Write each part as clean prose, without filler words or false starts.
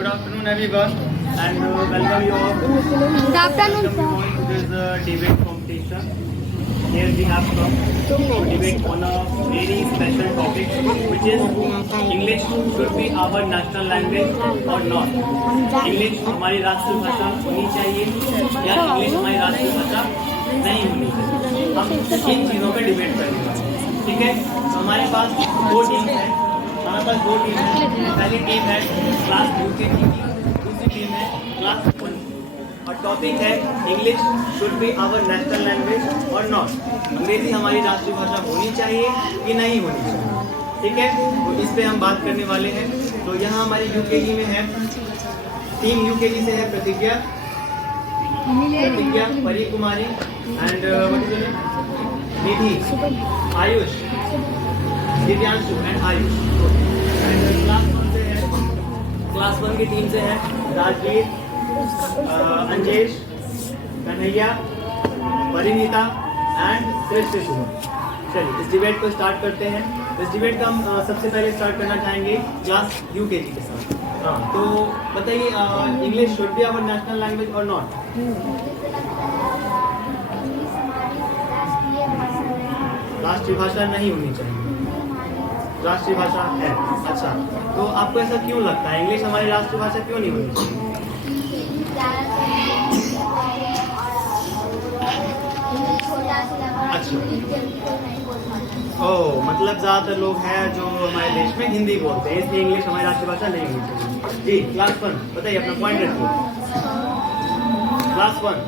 Good afternoon, everyone, and welcome you all. Good afternoon, sir. To this debate competition. Here we have come to debate on a very special topic, which is English should be our national language or not. English हमारी राष्ट्रभाषा होनी चाहिए या English हमारी राष्ट्रभाषा नहीं होनी चाहिए। हम इन चीज़ों पे डिबेट करेंगे, ठीक है। हमारे पास दो टीम है, हमारे पास दो टीम है। पहली टीम है क्लास यूकेजी की, दूसरी टीम है क्लास 1 और टॉपिक है English should be our national language or not. अंग्रेजी हमारी राष्ट्रभाषा होनी चाहिए कि नहीं होनी चाहिए, ठीक है। तो इस पे हम बात करने वाले हैं। तो यहाँ हमारी यूकेजी में है, टीम यूकेजी से है Pratigya, Pari Kumari and Nidhi, Ayush, Divyanshu and Ayush. And class 1 की टीम से है राजवीर, अंजेश, कन्हैया, परिणीता एंड सृष्टि सुमन। चलिए इस डिबेट को स्टार्ट करते हैं। इस डिबेट का हम सबसे पहले स्टार्ट करना चाहेंगे क्लास यूकेजी के साथ। हाँ, तो बताइए English should be our national language or not? राष्ट्रीय भाषा नहीं होनी चाहिए, राष्ट्रीय भाषा है। अच्छा, तो आपको ऐसा क्यों लगता है? इंग्लिश हमारी राष्ट्रीय भाषा क्यों नहीं होनी चाहिए? अच्छा, ओह, मतलब ज़्यादातर लोग हैं जो हमारे देश में हिंदी बोलते हैं, इसलिए इंग्लिश हमारी राष्ट्रीय भाषा नहीं होनी चाहिए। जी, क्लास 1 बताइए, अपना पॉइंट रखिए। क्लास 1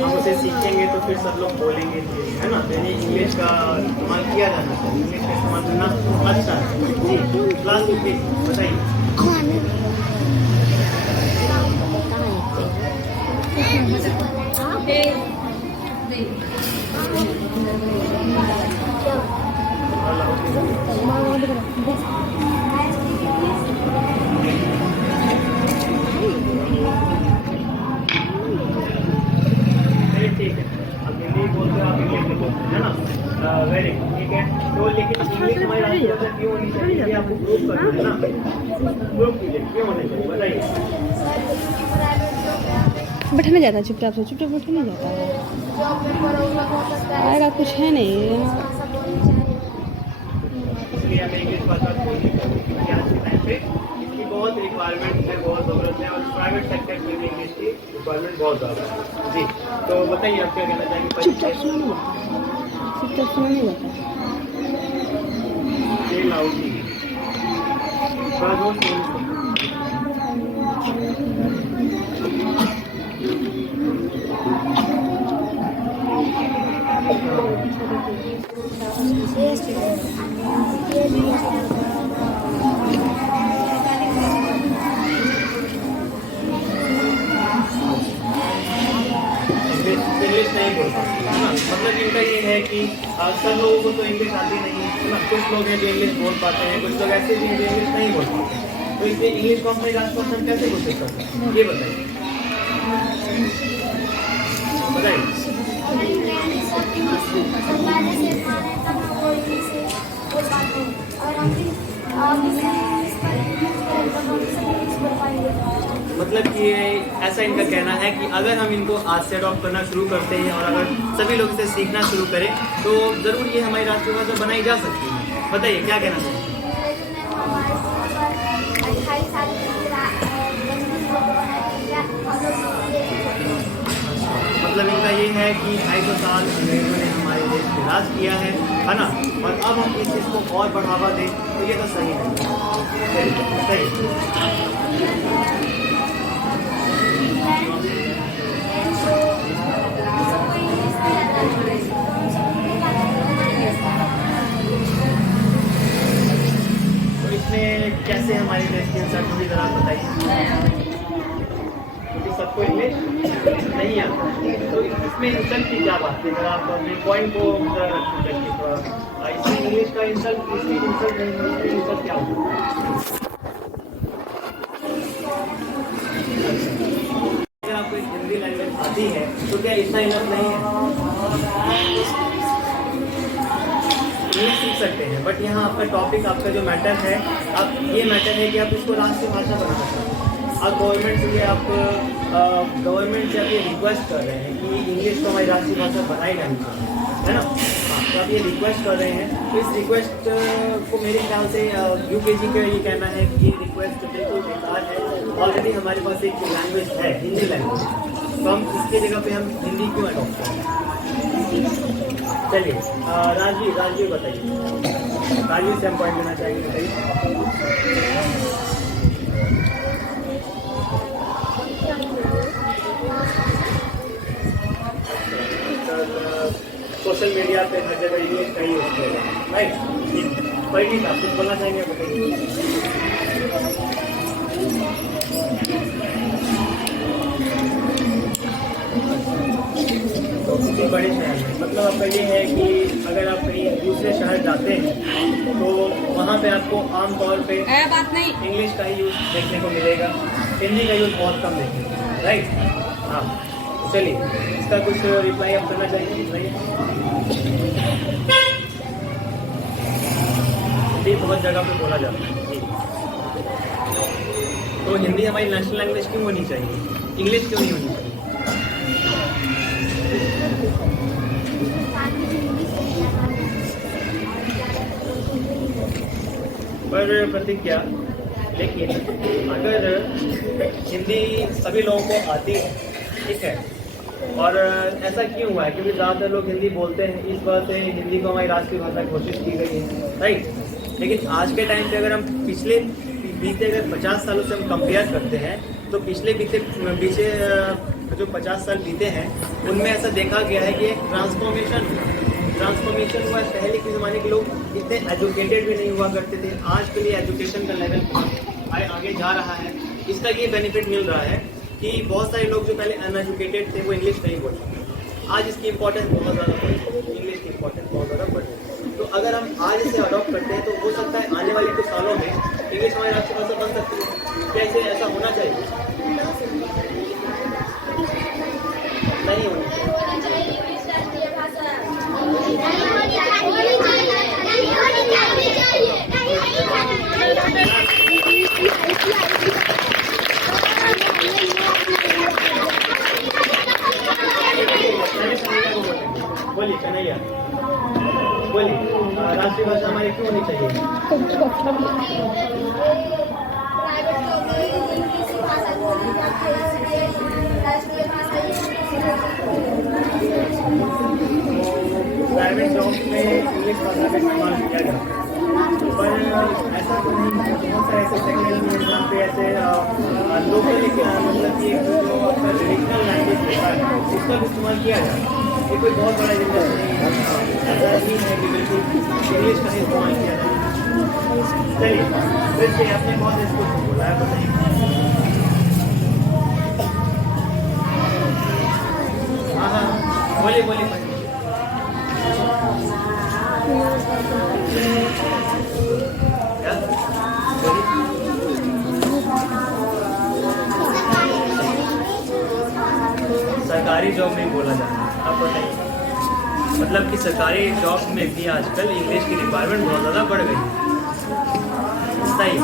हम उसे सीखेंगे तो फिर सब लोग बोलेंगे, है ना। तो ये इंग्लिश का इस्तेमाल किया जाना चाहिए, इंग्लिश का इस्तेमाल करना अच्छा है। जी, क्लास 2 बताइए। ठीक है, अब हिंदी बोलते हो, आप इंग्लिश में बोलते हैं, है ना। वेरी गुड, ठीक है। तो लेकिन इंग्लिश हमारी राष्ट्रभाषा क्यों होनी चाहिए, ये आपको प्रूव करना है ना। प्रूव कीजिए क्यों होनी चाहिए, बताइए। बैठा नहीं जाता, चुपचाप से चुपचाप बैठा नहीं जाता है, आएगा कुछ है नहीं। इसलिए हमें इंग्लिश भाषा बोलनी चाहिए आज के टाइम पे, इसकी बहुत रिक्वायरमेंट है, बहुत ज़रूरत है, और प्राइवेट सेक्टर में भी इंग्लिश की रिक्वायरमेंट बहुत ज़्यादा है। जी, तो बताइए आप क्या कहना चाहेंगे? चुपचाप सुना नहीं जाता, चुपचाप सुना नहीं जाता। ये लाउडी थोड़ा जोर से इंग्लिश नहीं बोल पाते, है ना। मतलब इनका ये है कि सब लोगों को तो इंग्लिश आती नहीं है ना। कुछ लोग हैं जो इंग्लिश बोल पाते हैं, कुछ लोग ऐसे भी हैं जो इंग्लिश नहीं बोल पाते। तो इसलिए इंग्लिश को अपनी राष्ट्रभाषा कैसे घोषित करते हैं, ये बताइए। मतलब कि ऐसा इनका कहना है कि अगर हम इनको आज से अडॉप्ट करना शुरू करते हैं और अगर सभी लोग इसे सीखना शुरू करें तो ज़रूर ये हमारी राष्ट्रभाषा बनाई जा सकती है। बताइए क्या कहना चाहिए? मतलब इनका ये है कि 250 साल अंग्रेजों ने हमारे देश पे राज किया है ना। और अब हम इस चीज़ को और बढ़ावा दें तो ये तो सही नहीं है। सही तो इसमें कैसे हमारे देश की इंसान थोड़ी ज़रा बताइए, क्योंकि सबको इंग्लिश नहीं आता। तो इसमें इंसान की क्या बात है, जरा आप अपने पॉइंट को इसमें इंग्लिश का इंसल्ट क्या होगा? अगर आपको एक हिंदी लैंग्वेज आती है तो क्या इतना इनफ नहीं है? इंग्लिश सीख सकते हैं, बट यहाँ आपका टॉपिक, आपका जो मैटर है, आप ये मैटर है कि आप इसको राष्ट्रीय भाषा बना सकते हैं। आप गवर्नमेंट से आप ये रिक्वेस्ट कर रहे हैं कि इंग्लिश को हमारी राष्ट्रीय भाषा बनाई जानी चाहिए, है ना? हाँ, तो आप ये रिक्वेस्ट कर रहे हैं, तो इस रिक्वेस्ट को मेरे ख्याल से UKG का ये कहना है कि ये रिक्वेस्ट बिल्कुल बेकार है। ऑलरेडी हमारे पास एक लैंग्वेज है, हिंदी लैंग्वेज, तो हम इसके जगह पे हम हिंदी क्यों अडॉप्ट करें? चलिए राजवीर बताइए, राजवीर से हम पॉइंट लेना चाहेंगे, बताइए। सोशल मीडिया पे हर जगह इंग्लिश का ही यूज करेगा, राइट? पहली बात कुछ बोलना चाहेंगे, बताइए। तो किसी बड़े शहर में मतलब आपका ये है कि अगर आप कहीं दूसरे शहर जाते हैं तो वहाँ पे आपको आमतौर पे बात नहीं इंग्लिश का ही यूज देखने को मिलेगा, हिंदी का यूज बहुत कम देखने को, राइट? हाँ, चलिए इसका कुछ रिप्लाई आप करना चाहिए, नहीं? हिंदी बहुत जगह पे बोला जाता है, तो हिंदी हमारी नेशनल लैंग्वेज क्यों होनी चाहिए, इंग्लिश क्यों नहीं होनी चाहिए? पर प्रतिज्ञा, देखिए अगर हिंदी सभी लोगों को आती है, ठीक है, और ऐसा क्यों हुआ है? क्योंकि ज़्यादातर लोग हिंदी बोलते हैं, इस वजह से हिंदी को हमारी राष्ट्रीय भाषा घोषित की गई है, राइट? लेकिन आज के टाइम पे अगर हम बीते अगर 50 सालों से हम कंपेयर करते हैं तो पीछे जो 50 साल बीते हैं उनमें ऐसा देखा गया है कि एक ट्रांसफॉर्मेशन हुआ है। पहले के ज़माने के लोग इतने एजुकेटेड भी नहीं हुआ करते थे, आज के लिए एजुकेशन का लेवल आगे जा रहा है। इसका ये बेनिफिट मिल रहा है कि बहुत सारे लोग जो पहले अनएजुकेटेड थे वो इंग्लिश नहीं बोलते, आज इसकी इंपॉर्टेंस बहुत ज़्यादा बढ़ गई, इंग्लिश की इंपॉर्टेंस बहुत ज़्यादा बढ़ गई। तो अगर हम आज इसे अडॉप्ट करते हैं तो हो सकता है आने वाले कुछ सालों में इंग्लिश हमारी राष्ट्रीय भाषा बन सकती है। क्या इसे ऐसा होना चाहिए? नहीं होना चाहिए। बोलिए कन्हैया, बोलिए राष्ट्रीय भाषा हमारी क्यों होनी चाहिए? प्राइवेट जॉब में इंग्लिश भाषा का इस्तेमाल किया जाता है, पर ऐसा तो नहीं है। बहुत सारे ऐसे सेक्टर में जहाँ पे ऐसे लोकल मतलब कि जो अपना ट्रेडिशनल लैंग्वेज होता है उसका भी इस्तेमाल किया जाता है। ये कोई बहुत बड़ा जिम्मेदार नहीं है, ऐसा नहीं है कि बिल्कुल इंग्लिश का ही इस्तेमाल किया जाए। चलिए फिर से आपने बहुत इसको बोला है, बताइए। हाँ, बोलिए बोलिए। क्या सरकारी जॉब में बोला जाता है, अब बताइए। मतलब कि सरकारी जॉब में भी आजकल इंग्लिश की रिक्वायरमेंट बहुत ज़्यादा बढ़ गई है, सही?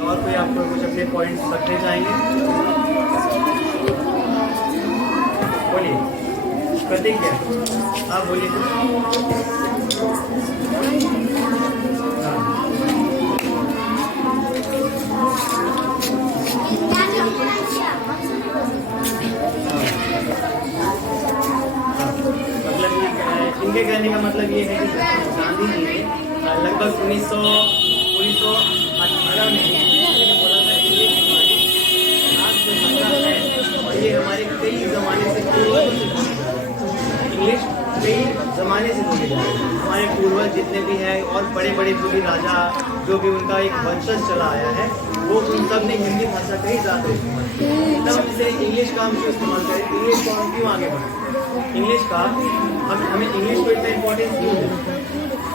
और कोई आपको कुछ अपने पॉइंट्स रखने चाहेंगे? बोलिए प्रतिज्ञा, आप बोलिए। मतलब इनके कहने का मतलब ये है कि गांधी जी ने लगभग 1918 में बोला था कि आज जो भाषा है और ये हमारे कई ज़माने से इंग्लिश कई ज़माने से बोली जाती है। हमारे पूर्वज जितने भी हैं और बड़े बड़े जो भी राजा जो भी उनका एक वंशज चला आया है वो उन सब ने हिंदी भाषा का ही ज़्यादा इस्तेमाल किया। तब हमसे इंग्लिश का हम क्यों इस्तेमाल करें? इंग्लिश को हम क्यों आगे बढ़ाएं? इंग्लिश का हमें इंग्लिश को इतना इम्पोर्टेंस क्यों है?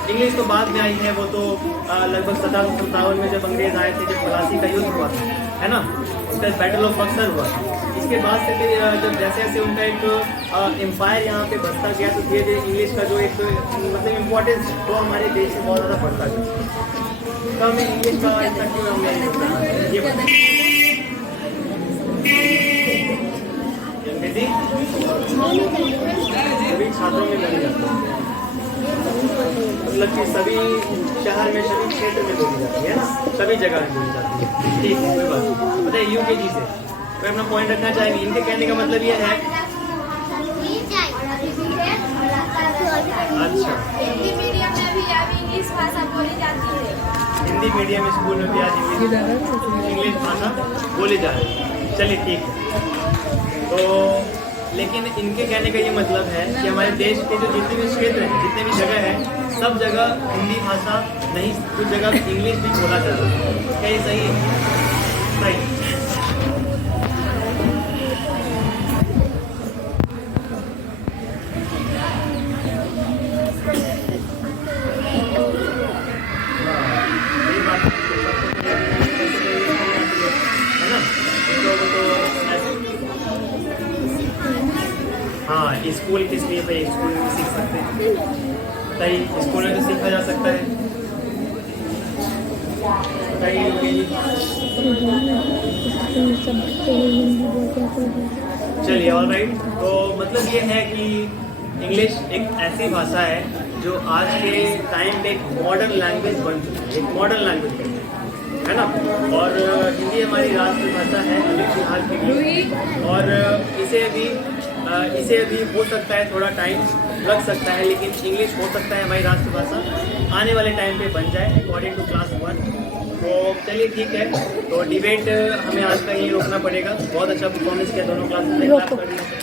इंग्लिश तो बाद में आई है, वो तो लगभग 1757 में जब अंग्रेज आए थे, जब प्लासी का युद्ध हुआ था, है ना, उसका बैटल ऑफ बक्सर हुआ। इसके बाद से फिर जब जैसे जैसे उनका एक एम्पायर यहाँ पे बढ़ता गया, तो धीरे धीरे इंग्लिश का जो एक मतलब इम्पोर्टेंस वो हमारे देश में बहुत ज़्यादा बढ़ता गया। तो हमें इंग्लिश का इतना क्यों हमें ये अंग्रेजी सभी छात्रों में बोली जाती है, मतलब कि सभी शहर में, सभी क्षेत्र में बोली जाती है ना, सभी जगह में बोली जाती है। ठीक है, कोई बात नहीं। बताइए यूकेजी से कोई अपना पॉइंट रखना चाहेंगे? इनके कहने का मतलब ये है, अच्छा, हिंदी मीडियम में भी अब इंग्लिश भाषा बोली जाती है। हिंदी मीडियम स्कूल में भी आज इंग्लिश भाषा बोली जा रही है। चलिए ठीक है। तो लेकिन इनके कहने का ये मतलब है कि हमारे देश के जो जितने भी क्षेत्र हैं, जितने भी जगह है, सब जगह हिंदी भाषा नहीं, कुछ जगह इंग्लिश भी बोला जाता है। क्या ये सही है? सही। हाँ, स्कूल किस लिए भाई? स्कूल में सीख सकते हैं, सही, स्कूल में तो सीखा जा सकता है। चलिए, ऑल राइट। तो मतलब ये है कि इंग्लिश एक ऐसी भाषा है जो आज के टाइम पे एक मॉडर्न लैंग्वेज बन चुकी है, एक मॉडर्न लैंग्वेज है ना। और हिंदी हमारी राष्ट्रभाषा है अभी फिलहाल के लिए, और इसे भी हो सकता है थोड़ा टाइम लग सकता है, लेकिन इंग्लिश हो सकता है हमारी राष्ट्रभाषा आने वाले टाइम पे बन जाए अकॉर्डिंग टू क्लास 1। तो चलिए ठीक है। तो डिबेट हमें आज का यही रोकना पड़ेगा। बहुत अच्छा परफॉर्मेंस किया दोनों क्लासेस ने, क्लास कर दिया।